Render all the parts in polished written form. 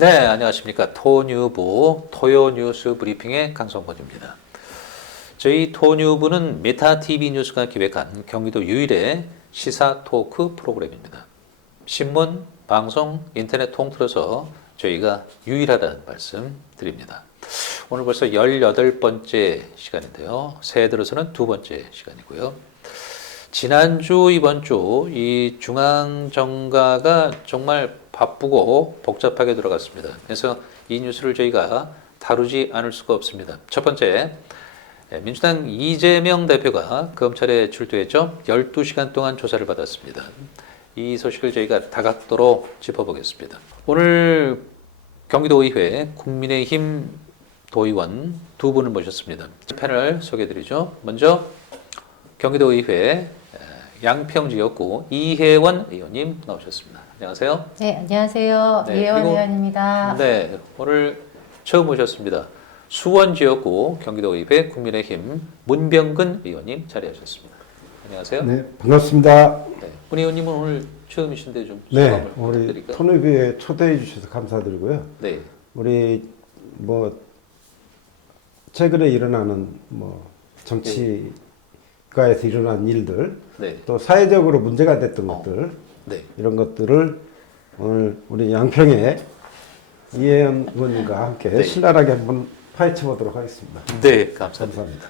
네, 안녕하십니까. 토뉴브 토요뉴스 브리핑의 강성권입니다. 저희 토뉴브는 메타TV 뉴스가 기획한 경기도 유일의 시사 토크 프로그램입니다. 신문, 방송, 인터넷 통틀어서 저희가 유일하다는 말씀 드립니다. 오늘 벌써 18번째 시간인데요. 새해 들어서는 두 번째 시간이고요. 지난주, 이번주 이 중앙정가가 정말 바쁘고 복잡하게 들어갔습니다. 그래서 이 뉴스를 저희가 다루지 않을 수가 없습니다. 첫 번째, 민주당 이재명 대표가 검찰에 출두했죠. 12시간 동안 조사를 받았습니다. 이 소식을 저희가 다각도로 짚어보겠습니다. 오늘 경기도의회 국민의힘 도의원 두 분을 모셨습니다. 패널 소개해드리죠. 먼저 경기도의회 양평지역구 이혜원 의원님 나오셨습니다. 안녕하세요. 네, 안녕하세요. 네, 이혜원 그리고, 의원입니다. 네, 오늘 처음 오셨습니다. 수원지역구 경기도의회 국민의힘 문병근 의원님 자리하셨습니다. 안녕하세요. 네, 반갑습니다. 네, 문 의원님은 오늘 처음이신데 좀 네, 소감을 우리 부탁드릴까요? 토너비에 초대해 주셔서 감사드리고요. 네, 우리 최근에 일어나는 정치가에서 일어난 일들, 네, 또 사회적으로 문제가 됐던 것들, 네, 이런 것들을 오늘 우리 양평의 이혜연 의원님과 함께 네. 신랄하게 한번 파헤쳐 보도록 하겠습니다. 네, 감사합니다. 감사합니다.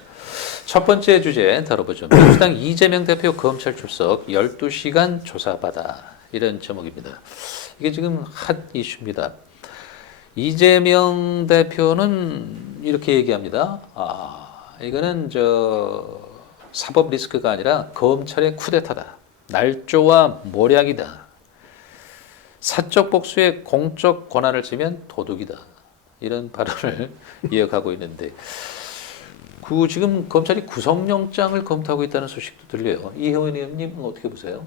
첫 번째 주제 다뤄보죠. 민주당 이재명 대표 검찰 출석 12시간 조사받아. 이런 제목입니다. 이게 지금 핫 이슈입니다. 이재명 대표는 이렇게 얘기합니다. 이거는 사법 리스크가 아니라 검찰의 쿠데타다. 날조와 모략이다. 사적 복수에 공적 권한을 쓰면 도둑이다. 이런 발언을 이어가고 있는데 지금 검찰이 구속영장을 검토하고 있다는 소식도 들려요. 이혜원 의원님은 어떻게 보세요?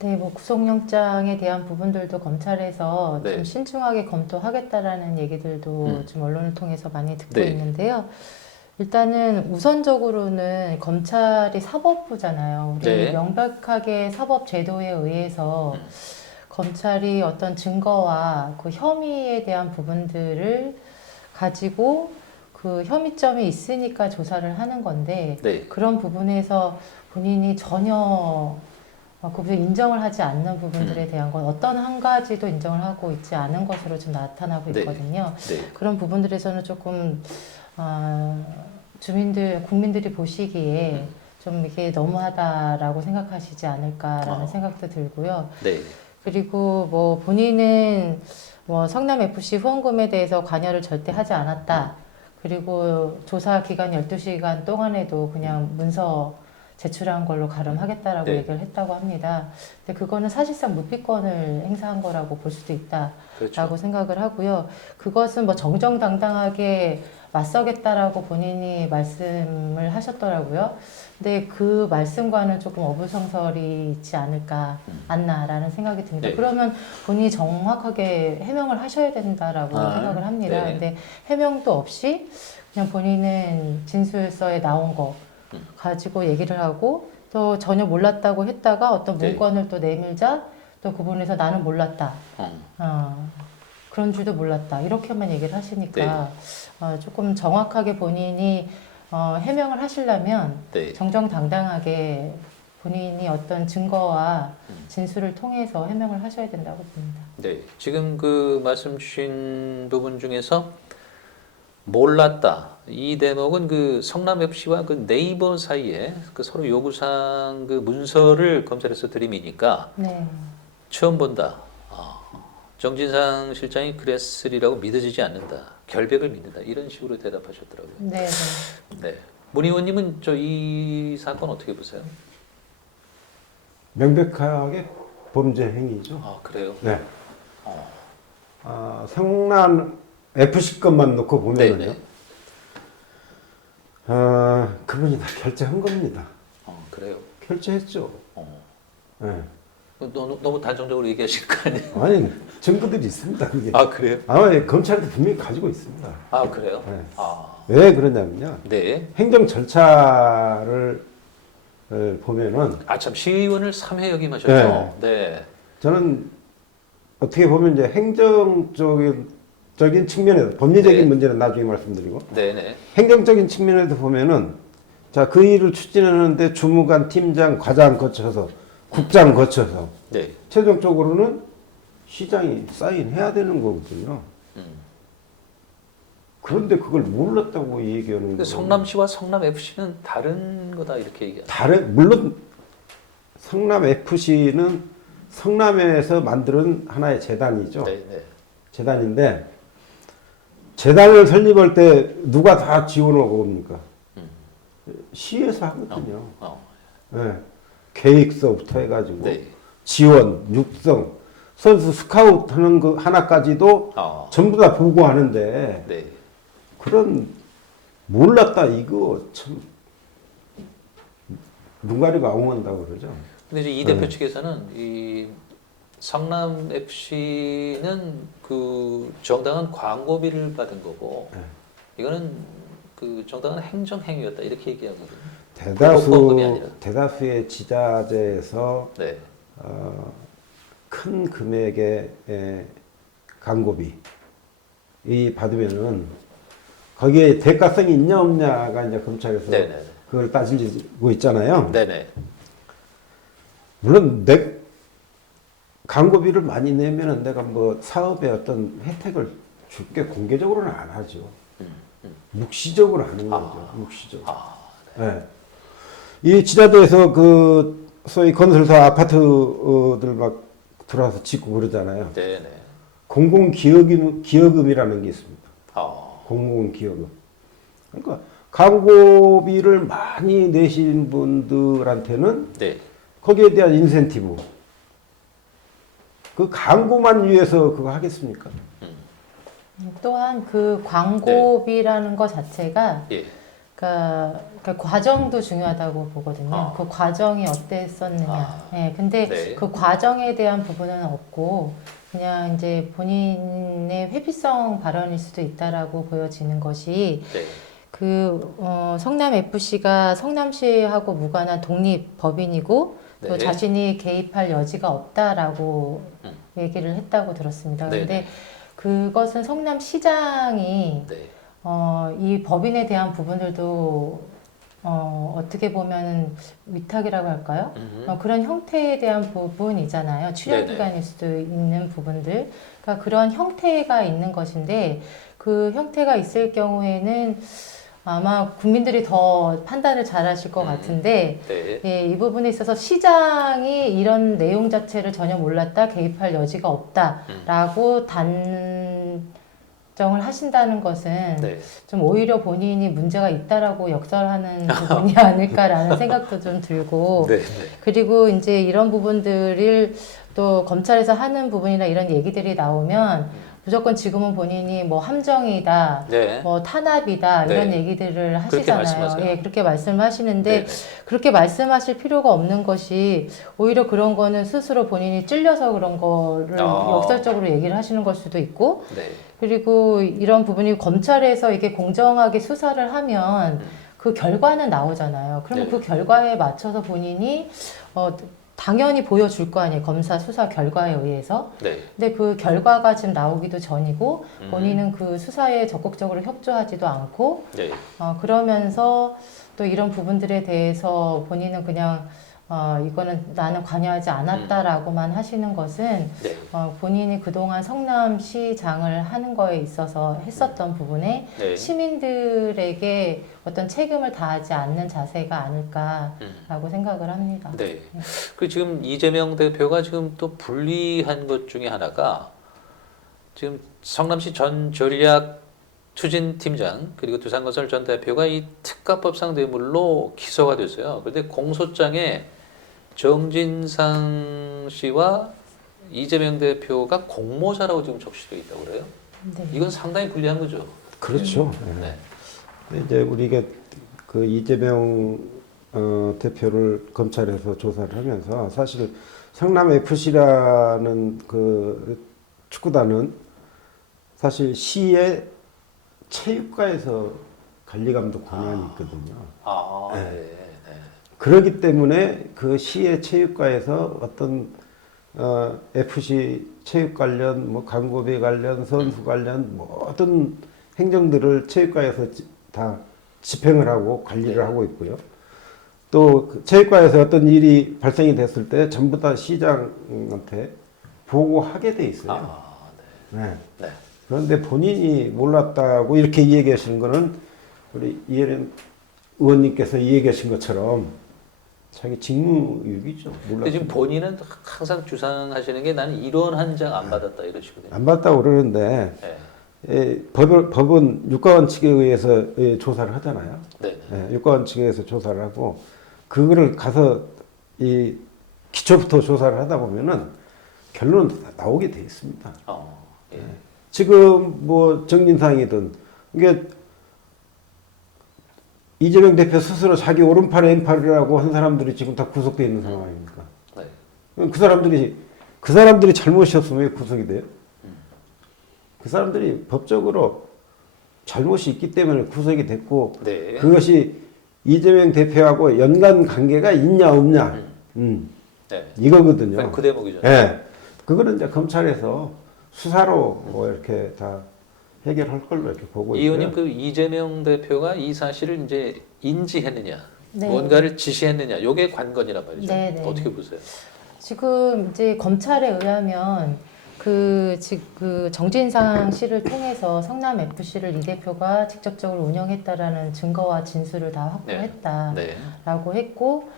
네, 구속영장에 대한 부분들도 검찰에서 네. 좀 신중하게 검토하겠다라는 얘기들도 좀 언론을 통해서 많이 듣고 네. 있는데요. 일단은 우선적으로는 검찰이 사법부잖아요. 우리 네. 명백하게 사법제도에 의해서 검찰이 어떤 증거와 그 혐의에 대한 부분들을 가지고 그 혐의점이 있으니까 조사를 하는 건데 네. 그런 부분에서 본인이 전혀 그 부분 인정을 하지 않는 부분들에 대한 건 어떤 한 가지도 인정을 하고 있지 않은 것으로 좀 나타나고 네. 있거든요. 네. 그런 부분들에서는 조금 국민들이 보시기에 좀 이게 너무하다라고 생각하시지 않을까라는 생각도 들고요. 네. 그리고 본인은 성남 FC 후원금에 대해서 관여를 절대 하지 않았다. 그리고 조사 기간 12시간 동안에도 그냥 문서 제출한 걸로 가름하겠다라고 네. 얘기를 했다고 합니다. 근데 그거는 사실상 묵비권을 행사한 거라고 볼 수도 있다라고 그렇죠. 생각을 하고요. 그것은 정정당당하게 맞서겠다라고 본인이 말씀을 하셨더라고요. 근데 그 말씀과는 조금 어불성설이 있지 않나라는 생각이 듭니다. 네. 그러면 본인이 정확하게 해명을 하셔야 된다라고 생각을 합니다. 네. 근데 해명도 없이 그냥 본인은 진술서에 나온 거 가지고 얘기를 하고 또 전혀 몰랐다고 했다가 어떤 네. 문건을 또 내밀자 또 그 부분에서 나는 몰랐다. 그런 줄도 몰랐다. 이렇게만 얘기를 하시니까 조금 정확하게 본인이 해명을 하시려면 네. 정정당당하게 본인이 어떤 증거와 진술을 통해서 해명을 하셔야 된다고 봅니다. 네. 지금 그 말씀 주신 부분 중에서 몰랐다. 이 대목은 그 성남 FC와 그 네이버 사이에 그 서로 요구사항 그 문서를 검찰에서 들이미니까 네. 처음 본다. 정진상 실장이 그랬으리라고 믿어지지 않는다. 결백을 믿는다. 이런 식으로 대답하셨더라고요. 네. 네. 문 의원님은 이 사건 어떻게 보세요? 명백하게 범죄 행위죠. 그래요? 네. 성남 FC 것만 놓고 보면은요. 네네. 그분이 다 결제한 겁니다. 그래요? 결제했죠. 네. 너무 단정적으로 얘기하실 거 아니에요? 아니, 증거들이 있습니다. 그게. 그래요? 검찰도 분명히 가지고 있습니다. 그래요? 네. 왜 그러냐면요. 네. 행정 절차를 보면은 참 시의원을 3회 역임하셨죠? 네. 저는 어떻게 보면 이제 행정적인 측면에서 법리적인 네. 문제는 나중에 말씀드리고 네네. 행정적인 측면에서 보면은 자, 그 일을 추진하는데 주무관, 팀장, 과장 거쳐서 국장 거쳐서 네. 최종적으로는 시장이 사인해야 되는 거거든요. 그런데 그걸 몰랐다고 얘기하는 근데 거예요. 성남시와 성남 FC는 다른 거다 이렇게 얘기하죠. 물론 성남 FC는 성남에서 만든 하나의 재단이죠. 네네. 재단인데 재단을 설립할 때 누가 다 지원하고 옵니까? 시에서 하거든요. 네. 계획서부터 해가지고 네. 지원, 육성, 선수 스카우트 하는 거 하나까지도 전부 다 보고하는데 네. 그런 몰랐다 이거 참 눈 가리고 엉한다고 그러죠. 근데 이제 이 대표 측에서는 이 성남 FC는 그 정당한 광고비를 받은 거고 이거는 그 정당한 행정 행위였다 이렇게 얘기하거든요. 불법범이 아니라. 대다수의 지자체에서 네. 큰 금액의 광고비 이 받으면은 거기에 대가성이 있냐 없냐가 이제 검찰에서 네네. 그걸 따지고 있잖아요. 네네. 물론 내 광고비를 많이 내면은 내가 뭐 사업에 어떤 혜택을 줄게 공개적으로는 안 하죠. 묵시적으로 하는 거죠. 묵시적으로. 네. 이 지자체에서 그 소위 건설사 아파트들 막 들어와서 짓고 그러잖아요. 네네. 공공기여금이라는 게 있습니다. 공공기여금. 그러니까 광고비를 많이 내신 분들한테는 네. 거기에 대한 인센티브. 그 광고만 위해서 그거 하겠습니까? 또한 그 광고비라는 것 자체가 예. 그러니까 과정도 중요하다고 보거든요. 그 과정이 어땠었느냐. 예, 근데 네. 그 과정에 대한 부분은 없고 그냥 이제 본인의 회피성 발언일 수도 있다라고 보여지는 것이 네. 성남 FC가 성남시하고 무관한 독립 법인이고 또 네. 자신이 개입할 여지가 없다라고 얘기를 했다고 들었습니다. 네. 그런데 그것은 성남시장이 네. 이 법인에 대한 부분들도 어떻게 보면은 위탁이라고 할까요? 그런 형태에 대한 부분이잖아요. 출연기관일 수도 있는 부분들. 그러니까 그런 형태가 있는 것인데 그 형태가 있을 경우에는 아마 국민들이 더 판단을 잘 하실 것 같은데 네. 예, 이 부분에 있어서 시장이 이런 내용 자체를 전혀 몰랐다, 개입할 여지가 없다라고 단정을 하신다는 것은 네. 좀 오히려 본인이 문제가 있다라고 역설하는 부분이 아닐까라는 생각도 좀 들고 네. 네. 그리고 이제 이런 부분들을 또 검찰에서 하는 부분이나 이런 얘기들이 나오면 무조건 지금은 본인이 뭐 함정이다, 네. 뭐 탄압이다 이런 네. 얘기들을 그렇게 하시잖아요. 말씀하세요. 예, 그렇게 말씀하시는데 네. 그렇게 말씀하실 필요가 없는 것이 오히려 그런 거는 스스로 본인이 찔려서 그런 거를 역설적으로 얘기를 하시는 걸 수도 있고 네. 그리고 이런 부분이 검찰에서 이게 공정하게 수사를 하면 그 결과는 나오잖아요. 그러면 네. 그 결과에 맞춰서 본인이 당연히 보여줄 거 아니에요. 검사 수사 결과에 의해서. 네. 근데 그 결과가 지금 나오기도 전이고 본인은 그 수사에 적극적으로 협조하지도 않고 네. 그러면서 또 이런 부분들에 대해서 본인은 그냥 이거는 나는 관여하지 않았다라고만 하시는 것은 네. 본인이 그동안 성남시장을 하는 거에 있어서 했었던 부분에 네. 시민들에게 어떤 책임을 다하지 않는 자세가 아닐까라고 생각을 합니다. 네. 그 지금 이재명 대표가 지금 또 불리한 것 중에 하나가 지금 성남시 전 전략 추진팀장 그리고 두산건설 전 대표가 이 특가법상 뇌물로 기소가 됐어요. 그런데 공소장에 정진상 씨와 이재명 대표가 공모자라고 지금 적시되어 있다고 그래요. 네. 이건 상당히 불리한 거죠. 그렇죠. 네. 근데 이제 우리가 그 이재명 대표를 검찰에서 조사를 하면서 사실 성남 FC라는 그 축구단은 사실 시의 체육과에서 관리감독 권한이 있거든요. 네. 네. 그렇기 때문에 그 시의 체육과에서 어떤 FC 체육 관련, 뭐 광고비 관련, 선수 관련 모든 행정들을 체육과에서 다 집행을 하고 관리를 네. 하고 있고요. 또그 체육과에서 어떤 일이 발생이 됐을 때 전부 다 시장한테 보고하게 돼 있어요. 아, 네. 네. 네. 그런데 본인이 몰랐다고 이렇게 얘기하시는 거는 우리 이혜련 의원님께서 얘기하신 것처럼 자기 직무유기죠. 근데 지금 몰랐습니다. 본인은 항상 주장하시는 게 나는 이런 한 장 안 받았다 이러시거든요. 안 봤다고 그러는데 네. 법은 유가원 측에 의해서 조사를 하잖아요. 네. 유가원 측에 의해서 조사를 하고 그거를 가서 이 기초부터 조사를 하다 보면은 결론은 다 나오게 돼 있습니다. 예. 지금 뭐 정진상이든 이게 이재명 대표 스스로 자기 오른팔 왼팔이라고 한 사람들이 지금 다 구속돼 있는 상황이니까 네. 그 사람들이 잘못이었으면 왜 구속이 돼요? 그 사람들이 법적으로 잘못이 있기 때문에 구속이 됐고 네. 그것이 이재명 대표하고 연관 관계가 있냐 없냐 네. 이거거든요. 그 대목이죠. 예. 그거는 이제 검찰에서 수사로 뭐 이렇게 다 해결할 걸로 이렇게 보고 이 있고요. 의원님 그 이재명 대표가 이 사실을 이제 인지했느냐, 네. 뭔가를 지시했느냐, 요게 관건이란 말이죠. 네, 네. 어떻게 보세요? 지금 이제 검찰에 의하면 그 정진상 씨를 통해서 성남 FC를 이 대표가 직접적으로 운영했다라는 증거와 진술을 다 확보했다라고 네. 했고,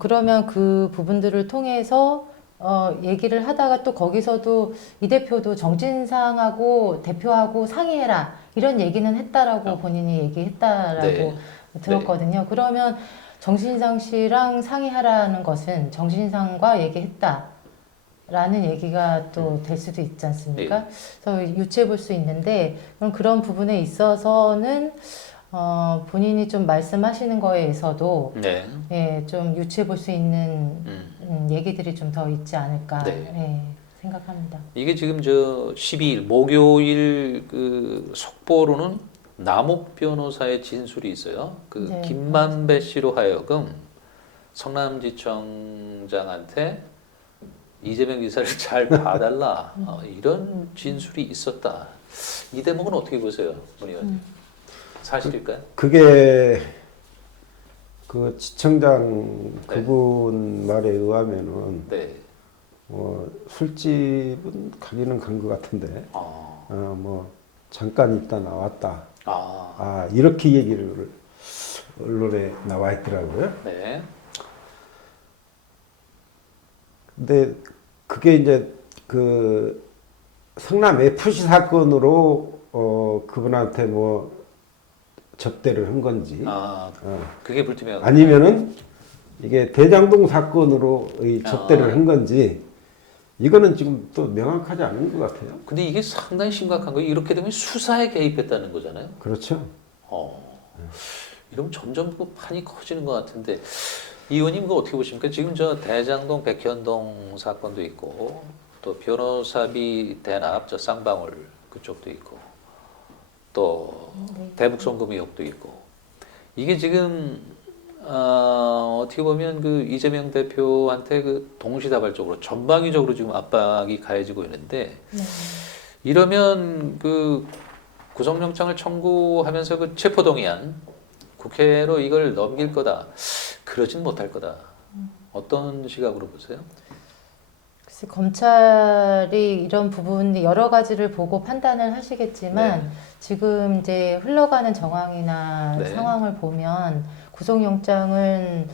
그러면 그 부분들을 통해서 얘기를 하다가 또 거기서도 이 대표도 정진상하고 대표하고 상의해라 이런 얘기는 했다라고 본인이 얘기했다라고 네. 들었거든요. 그러면 정진상 씨랑 상의하라는 것은 정진상과 얘기했다라는 얘기가 또 될 수도 있지 않습니까? 그래서 유추해 볼 수 있는데 그런 부분에 있어서는 본인이 좀 말씀하시는 거에서도 네. 예, 좀 유추해 볼 수 있는 얘기들이 좀 더 있지 않을까 네. 예, 생각합니다. 이게 지금 저 12일 목요일 그 속보로는 남욱 변호사의 진술이 있어요. 그 네. 김만배 씨로 하여금 성남지청장한테 이재명 지사를 잘 봐달라 이런 진술이 있었다. 이 대목은 어떻게 보세요, 문 의원님? 사실일까요? 그게 그 지청장 그분 말에 의하면은 네. 술집은 가기는 간 것 같은데 뭐 잠깐 있다 나왔다 이렇게 얘기를 언론에 나와 있더라고요. 네. 근데 그게 이제 그 성남 FC 사건으로 그분한테 뭐 접대를 한 건지 그게 불투명한 아니면은 이게 대장동 사건으로 이 접대를 한 건지 이거는 지금 또 명확하지 않은 것 같아요. 근데 이게 상당히 심각한 거예요. 이렇게 되면 수사에 개입했다는 거잖아요. 그렇죠. 이러면 점점 그 판이 커지는 것 같은데 이 의원님 그거 어떻게 보십니까? 지금 저 대장동 백현동 사건도 있고 또 변호사비 대납 저 쌍방울 그쪽도 있고 또 대북 송금 의혹도 있고 이게 지금 어떻게 보면 그 이재명 대표한테 그 동시다발적으로 전방위적으로 지금 압박이 가해지고 있는데 이러면 그 구속영장을 청구하면서 그 체포동의안 국회로 이걸 넘길 거다 그러진 못할 거다 어떤 시각으로 보세요? 글쎄, 검찰이 이런 부분 여러 가지를 보고 판단을 하시겠지만 지금 이제 흘러가는 정황이나 상황을 보면 구속영장은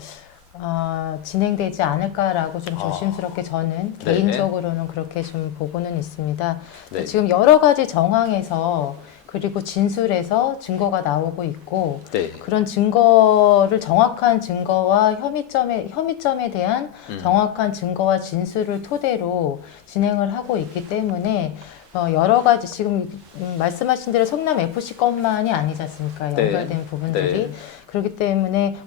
진행되지 않을까라고 좀 조심스럽게 저는 개인적으로는 그렇게 좀 보고는 있습니다. 지금 여러 가지 정황에서 그리고 진술에서 증거가 나오고 있고 그런 증거를 정확한 증거와 혐의점에 대한 정확한 증거와 진술을 토대로 진행을 하고 있기 때문에 여러 가지 지금 말씀하신 대로 성남 FC 것만이 아니지 않습니까? 연결된 부분들이. 그렇기 때문에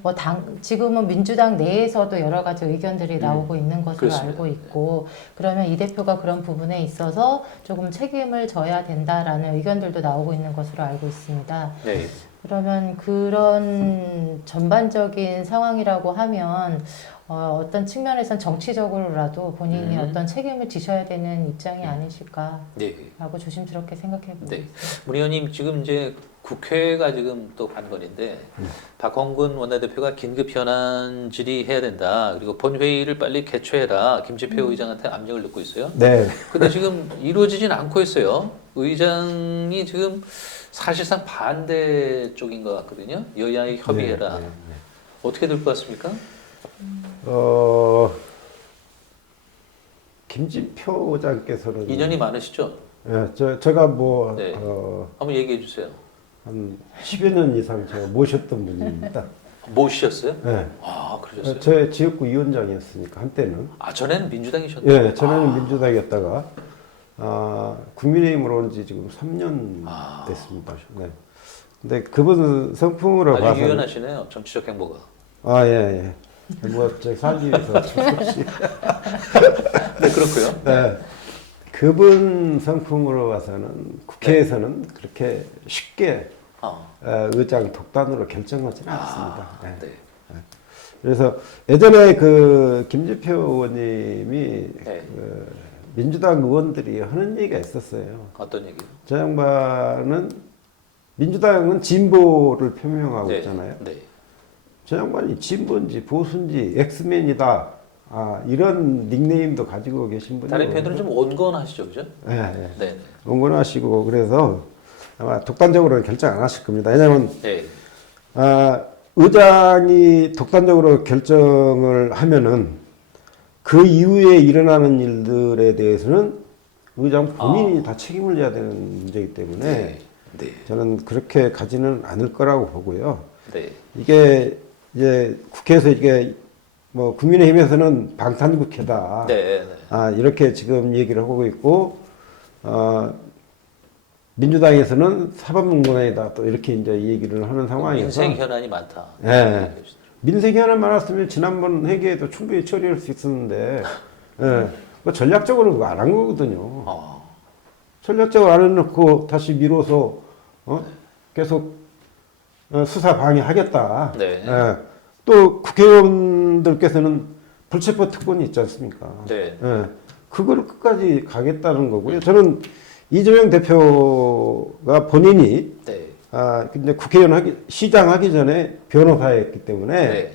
지금은 민주당 내에서도 여러 가지 의견들이 나오고 있는 것으로 그렇습니다. 알고 있고 그러면 이 대표가 그런 부분에 있어서 조금 책임을 져야 된다라는 의견들도 나오고 있는 것으로 알고 있습니다. 그러면 그런 전반적인 상황이라고 하면 어떤 측면에선 정치적으로라도 본인이 음. 어떤 책임을 지셔야 되는 입장이 아니실까라고 네. 조심스럽게 생각해 보고 네. 있습니다. 문 의원님 지금 이제 국회가 지금 또 관건인데 박홍근 원내대표가 긴급 현안 질의해야 된다. 그리고 본회의를 빨리 개최해라. 김재표 의장한테 압력을 넣고 있어요. 네. 근데 지금 이루어지진 않고 있어요. 의장이 지금 사실상 반대 쪽인 것 같거든요. 여야의 협의해라. 네, 네, 네. 어떻게 될 것 같습니까? 김진표 의장께서는 인연이 많으시죠? 예, 제가 뭐 네. 한번 얘기해 주세요. 한 10여 년 이상 제가 모셨던 분입니다. 모시셨어요? 네. 아, 그러셨어요? 제 지역구 위원장이었으니까 한때는. 아, 전에는 민주당이셨나요? 예, 전에는 민주당이었다가 국민의힘으로 온 지 지금 3년 됐습니다. 네. 근데 그분 성품으로 아주 봐서 유연하시네요. 정치적 행보가. 예. 저 살기 위해서 없이. 네, 그렇고요. 네. 그분 성품으로 봐서는 국회에서는 그렇게 쉽게 의장 독단으로 결정하지는 않습니다. 네. 네. 그래서 예전에 그 김재표 의원님이 네. 그 민주당 의원들이 하는 얘기가 있었어요. 어떤 얘기요? 저 양반은 민주당은 진보를 표명하고 네. 있잖아요. 네. 저 양반이 진보인지 보수인지 엑스맨이다. 이런 닉네임도 가지고 계신 분이 다른 표현들은 좀 온건하시죠, 그죠? 네. 네. 응원하시고 그래서 아마 독단적으로는 결정 안 하실 겁니다. 왜냐하면 네. 의장이 독단적으로 결정을 하면은 그 이후에 일어나는 일들에 대해서는 의장 본인이 다 책임을 져야 되는 문제이기 때문에 네. 네. 저는 그렇게 가지는 않을 거라고 보고요. 네. 이게 이제 국회에서 이게 뭐 국민의힘에서는 방탄국회다. 네. 네. 이렇게 지금 얘기를 하고 있고 민주당에서는 사법농단이다. 또 이렇게 이제 얘기를 하는 상황이어서 민생 현안이 많다. 예. 민생 현안 많았으면 지난번 회기에도 충분히 처리할 수 있었는데 그 전략적으로 그거 안 한 거거든요. 전략적으로 안 해놓고 다시 미뤄서 계속 수사 방해하겠다. 네. 또 국회의원들께서는 불체포 특권이 있지 않습니까? 네. 그걸 끝까지 가겠다는 거고요. 저는 이재명 대표가 본인이 네. 근데 국회의원 시장 하기 전에 변호사였기 때문에 네.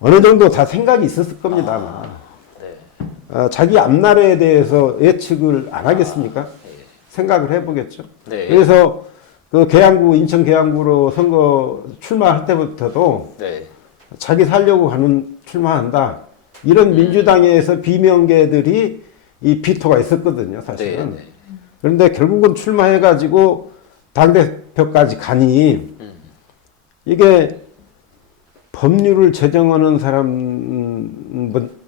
어느 정도 다 생각이 있었을 겁니다. 아마. 네. 자기 앞날에 대해서 예측을 안 하겠습니까? 생각을 해보겠죠. 네. 그래서 그 인천 계양구로 선거 출마할 때부터도 네. 자기 살려고 출마한다. 이런 민주당에서 비명계들이 이 비토가 있었거든요, 사실은. 네. 네. 그런데 결국은 출마해가지고 당대표까지 가니 이게 법률을 제정하는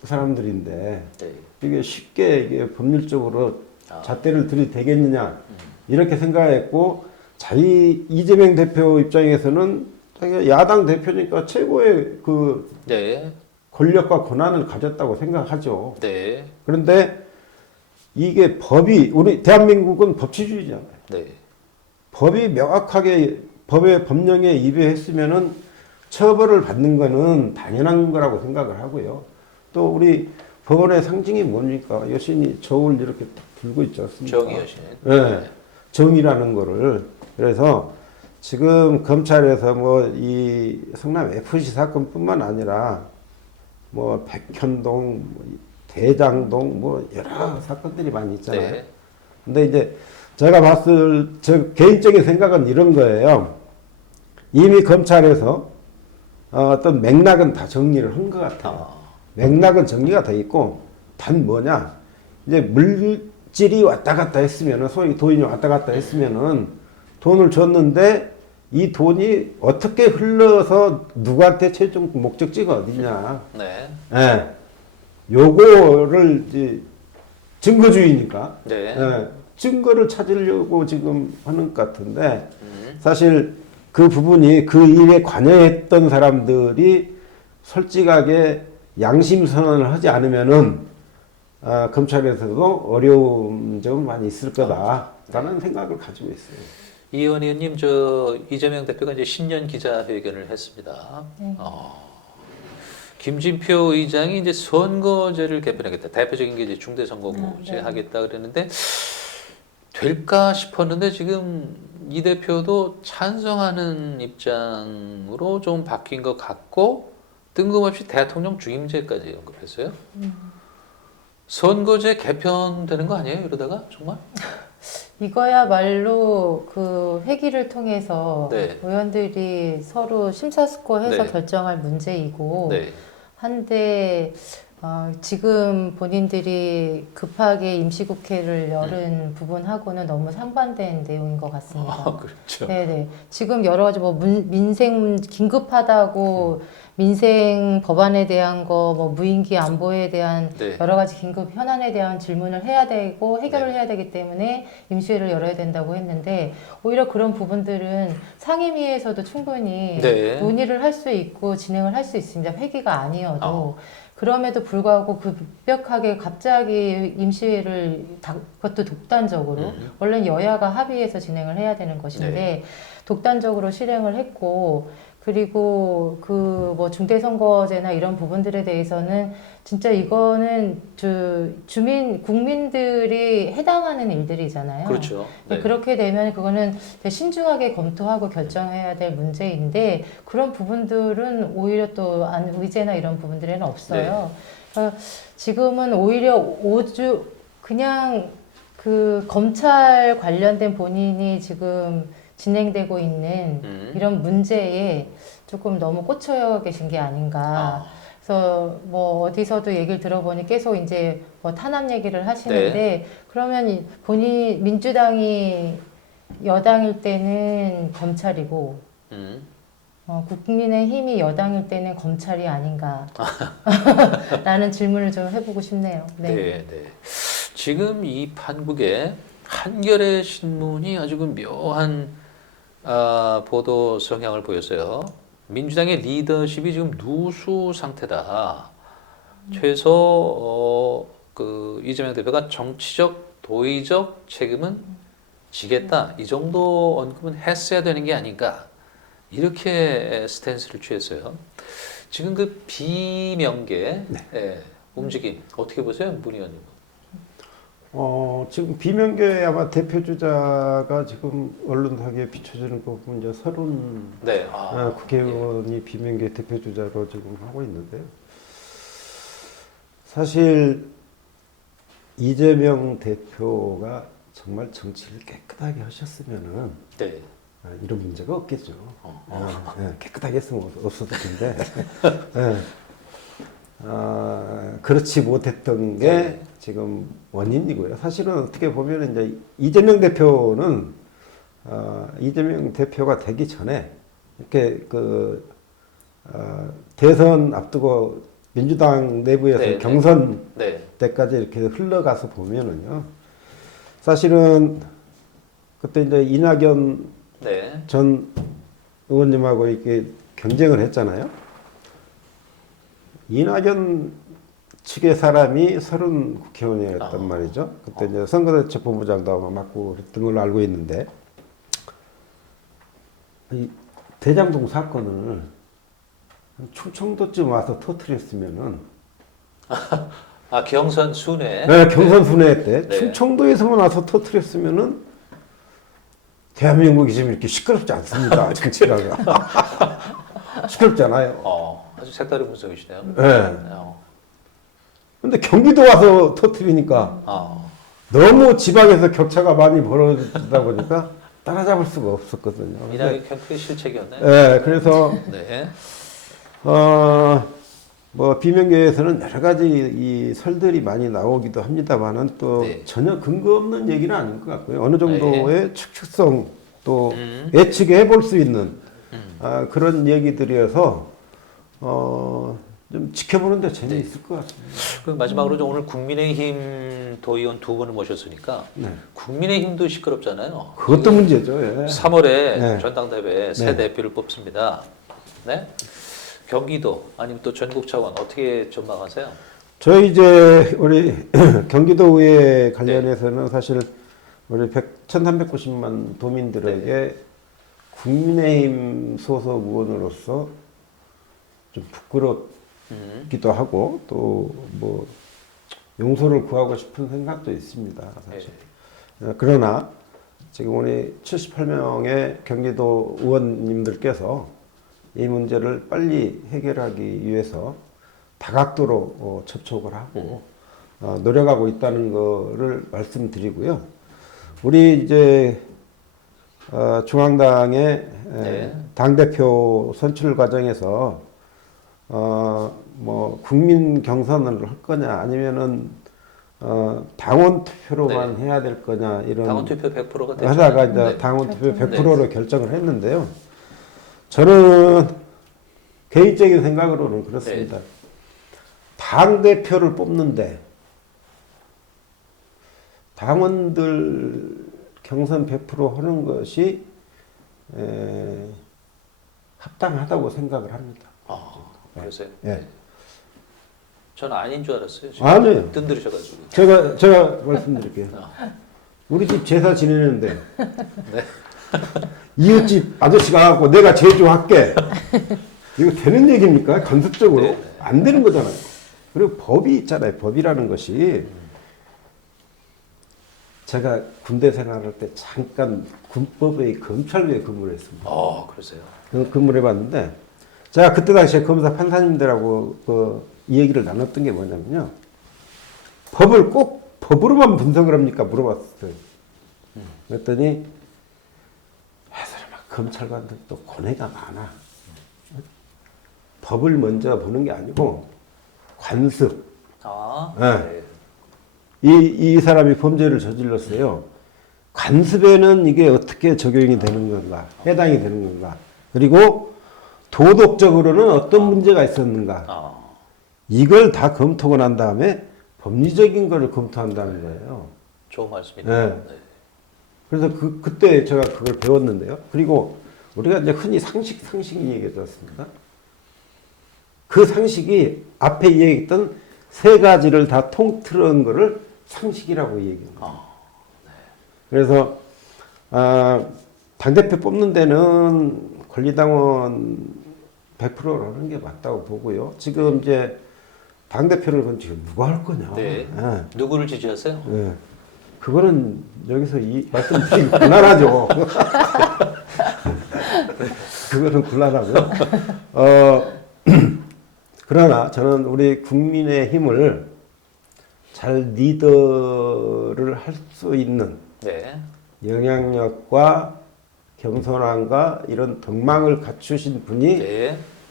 사람들인데 네. 이게 쉽게 이게 법률적으로 잣대를 들이대겠느냐 이렇게 생각했고 이재명 대표 입장에서는 자기가 야당 대표니까 최고의 그 네. 권력과 권한을 가졌다고 생각하죠. 네. 그런데 이게 우리 대한민국은 법치주의잖아요. 네. 법이 명확하게 법령에 위배했으면은 처벌을 받는 거는 당연한 거라고 생각을 하고요. 또 우리 법원의 상징이 뭡니까? 여신이 저울 이렇게 딱 들고 있지 않습니까? 정의 여신. 네. 정의라는 거를. 그래서 지금 검찰에서 이 성남 FC 사건뿐만 아니라 백현동, 대장동 여러 사건들이 많이 있잖아요. 네. 근데 이제 제가 저 개인적인 생각은 이런 거예요. 이미 검찰에서 어떤 맥락은 다 정리를 한 것 같아요. 맥락은 정리가 돼 있고 단 뭐냐 이제 물질이 왔다 갔다 했으면은 소위 돈이 왔다 갔다 했으면은 돈을 줬는데 이 돈이 어떻게 흘러서 누구한테 최종 목적지가 어디냐. 네. 예. 요거를 이제 증거주의니까. 네. 예. 증거를 찾으려고 지금 하는 것 같은데 사실 그 부분이 그 일에 관여했던 사람들이 솔직하게 양심 선언을 하지 않으면은 검찰에서도 어려운 점은 많이 있을 거다라는 생각을 가지고 있어요. 이현 의원님, 이재명 대표가 이제 신년 기자회견을 했습니다. 네. 김진표 의장이 이제 선거제를 개편하겠다. 대표적인 게 이제 중대선거구제 네. 하겠다 그랬는데 될까 싶었는데 지금 이 대표도 찬성하는 입장으로 좀 바뀐 것 같고 뜬금없이 대통령 주임제까지 언급했어요. 선거제 개편되는 거 아니에요? 이러다가 정말? 이거야말로 그 회기를 통해서 네. 의원들이 서로 심사숙고해서 네. 결정할 문제이고 네. 한데 지금 본인들이 급하게 임시국회를 열은 부분하고는 너무 상반된 내용인 것 같습니다. 아, 그렇죠. 네네. 지금 여러 가지 뭐 민생 긴급하다고 민생 법안에 대한 거, 뭐 무인기 안보에 대한 네. 여러 가지 긴급 현안에 대한 질문을 해야 되고 해결을 네. 해야 되기 때문에 임시회를 열어야 된다고 했는데 오히려 그런 부분들은 상임위에서도 충분히 네. 논의를 할 수 있고 진행을 할 수 있습니다. 회기가 아니어도. 그럼에도 불구하고 급격하게 갑자기 임시회를 그것도 독단적으로 원래는 여야가 합의해서 진행을 해야 되는 것인데 네. 독단적으로 실행을 했고 그리고 그 뭐 중대선거제나 이런 부분들에 대해서는 진짜 이거는 국민들이 해당하는 일들이잖아요. 그렇죠. 네. 네. 그렇게 되면 그거는 되게 신중하게 검토하고 결정해야 될 문제인데 그런 부분들은 오히려 또 의제나 이런 부분들에는 없어요. 그러니까 지금은 오히려 그냥 그 검찰 관련된 본인이 지금 진행되고 있는 이런 문제에 조금 너무 꽂혀 계신 게 아닌가. 그래서 뭐 어디서도 얘기를 들어보니 계속 이제 뭐 탄압 얘기를 하시는데 네. 그러면 민주당이 여당일 때는 검찰이고 국민의힘이 여당일 때는 검찰이 아닌가 라는 질문을 좀 해보고 싶네요. 네. 네, 네. 지금 이 판국에 한겨레 신문이 아주 그 묘한 보도 성향을 보였어요. 민주당의 리더십이 지금 누수 상태다. 최소 그 이재명 대표가 정치적, 도의적 책임은 지겠다. 이 정도 언급은 했어야 되는 게 아닌가. 이렇게 스탠스를 취했어요. 지금 그 비명계 움직임 어떻게 보세요, 문 의원님? 지금 비명계 아마 대표 주자가 지금 언론사기에 비춰지는 거 보면 이제 서른 네, 국회의원이 비명계 대표 주자로 지금 하고 있는데요. 사실 이재명 대표가 정말 정치를 깨끗하게 하셨으면은 네. 이런 문제가 없겠죠. 깨끗하게 했으면 없었을 텐데 그렇지 못했던 게 네. 지금 원인이고요. 사실은 어떻게 보면 이제 이재명 대표는 이재명 대표가 되기 전에 이렇게 대선 앞두고 민주당 내부에서 네, 경선 네. 때까지 이렇게 흘러가서 보면은요. 사실은 그때 이제 이낙연 네. 전 의원님하고 이렇게 경쟁을 했잖아요. 이낙연 측의 사람이 30 국회의원이었단 말이죠. 그때 이제 선거대책본부장도 아마 맡고 그랬던 걸로 알고 있는데, 이 대장동 사건을 충청도쯤 와서 터뜨렸으면은, 경선 순회. 네, 경선 순회 때 네. 충청도에서만 와서 터뜨렸으면은 대한민국이 지금 이렇게 시끄럽지 않습니다. 정치가 시끄럽잖아요. 아주 색다른 분석이시네요. 네. 근데 경기도 와서 터뜨리니까 너무 지방에서 격차가 많이 벌어지다 보니까 따라잡을 수가 없었거든요. 이낙연 캠프의 실책이었나요? 네, 그래서 네. 뭐 비명계에서는 여러 가지 이 설들이 많이 나오기도 합니다만은 또 네. 전혀 근거 없는 얘기는 아닌 것 같고요. 어느 정도의 추측성 또 예측해 볼 수 있는 그런 얘기들이어서 좀 지켜보는데 재미있을 것 같습니다. 그 마지막으로 좀 오늘 국민의힘 도의원 두 분을 모셨으니까 네. 국민의힘도 시끄럽잖아요. 그것도 문제죠. 예. 3월에 네. 전당대회 새 네. 대표를 뽑습니다. 네. 경기도 아니면 또 전국 차원 어떻게 전망하세요? 저희 이제 우리 경기도의회 관련해서는 사실 우리 1,390만 도민들에게 국민의힘 소속 의원으로서 좀 있기도 하고 또 뭐 용서를 구하고 싶은 생각도 있습니다. 사실. 그러나 지금 우리 78명의 경기도 의원님들께서 이 문제를 빨리 해결하기 위해서 다각도로 접촉을 하고 노력하고 있다는 거를 말씀드리고요. 우리 이제 중앙당의 네. 당대표 선출 과정에서 뭐 국민 경선을 할 거냐 아니면은 당원 투표로만 해야 될 거냐 이런 당원 투표 100%가 됐죠. 하다가 이제 네. 당원 투표 100%로 결정을 했는데요. 저는 개인적인 생각으로는 그렇습니다. 당 대표를 뽑는데 당원들 경선 100% 하는 것이 합당하다고 생각을 합니다. 그러세요? 예. 저는 아닌 줄 알았어요. 지금 아니에요. 뜬들으셔가지고. 제가 말씀드릴게요. 우리 집 제사 지내는데 이웃집 아저씨가 갖고 내가 제주할게. 이거 되는 얘기입니까? 간섭적으로 네. 안 되는 거잖아요. 그리고 법이 있잖아요. 법이라는 것이 제가 군대 생활할 때 잠깐 군법의 검찰부에 근무를 했습니다. 그러세요? 근무를 해봤는데 제가 그때 당시에 검사 판사님들하고 이 얘기를 나눴던 게 뭐냐면요. 법을 꼭 법으로만 분석을 합니까? 물어봤어요. 그랬더니 검찰관들도 고뇌가 많아. 법을 먼저 보는 게 아니고 관습. 네. 이 사람이 범죄를 저질렀어요. 관습에는 이게 어떻게 적용이 되는 건가, 해당이 되는 건가, 그리고 도덕적으로는 어떤 문제가 있었는가, 이걸 다 검토가 난 다음에 법리적인 거를 검토한다는 거예요. 좋은 말씀이네요. 네. 그래서 그때 제가 그걸 배웠는데요. 그리고 우리가 이제 흔히 상식 얘기하지 않습니까? 그 상식이 앞에 얘기했던 세 가지를 다 통틀은 거를 상식이라고 얘기합니다. 그래서 당대표 뽑는 데는 권리당원 100%를 하는 게 맞다고 보고요. 지금 이제 당대표를 지금 누가 할 거냐. 네. 누구를 지지하세요? 네. 그거는 여기서 말씀드리기 곤란하죠. 그거는 곤란하고요. 그러나 저는 우리 국민의 힘을 잘 리더를 할 수 있는 영향력과 겸손함과 이런 덕망을 갖추신 분이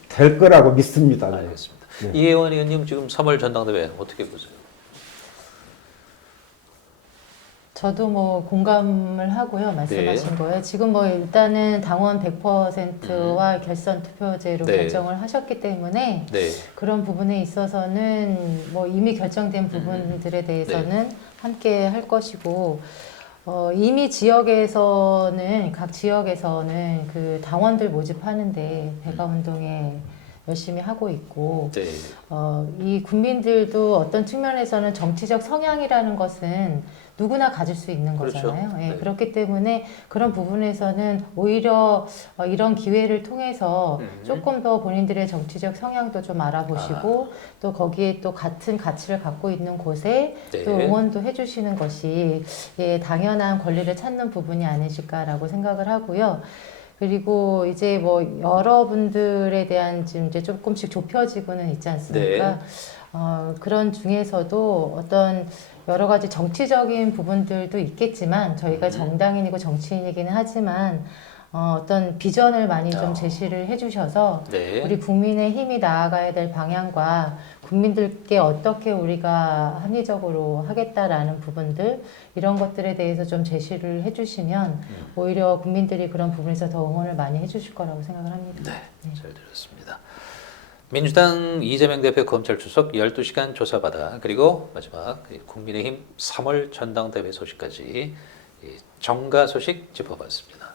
될 거라고 믿습니다. 알겠습니다. 이혜원 의원님 지금 3월 전당대회 어떻게 보세요? 저도 뭐 공감을 하고요. 말씀하신 거에 지금 뭐 일단은 당원 100%와 결선 투표제로 결정을 하셨기 때문에 그런 부분에 있어서는 뭐 이미 결정된 부분들에 대해서는 함께 할 것이고 이미 지역에서는 각 지역에서는 그 당원들 모집하는데 대가 운동에 열심히 하고 있고 이 국민들도 어떤 측면에서는 정치적 성향이라는 것은 누구나 가질 수 있는 거잖아요. 그렇죠. 예, 그렇기 때문에 그런 부분에서는 오히려 이런 기회를 통해서 조금 더 본인들의 정치적 성향도 좀 알아보시고 또 거기에 또 같은 가치를 갖고 있는 곳에 또 응원도 해주시는 것이 당연한 권리를 찾는 부분이 아니실까라고 생각을 하고요. 그리고 이제 뭐 여러분들에 대한 지금 이제 조금씩 좁혀지고는 있지 않습니까? 그런 중에서도 어떤 여러 가지 정치적인 부분들도 있겠지만 저희가 정당인이고 정치인이기는 하지만 어떤 비전을 많이 좀 제시를 해주셔서 우리 국민의 힘이 나아가야 될 방향과 국민들께 어떻게 우리가 합리적으로 하겠다라는 부분들 이런 것들에 대해서 좀 제시를 해주시면 오히려 국민들이 그런 부분에서 더 응원을 많이 해주실 거라고 생각을 합니다. 잘 들었습니다. 민주당 이재명 대표 검찰 출석 12시간 조사받아 그리고 마지막 국민의힘 3월 전당대회 소식까지 정가 소식 짚어봤습니다.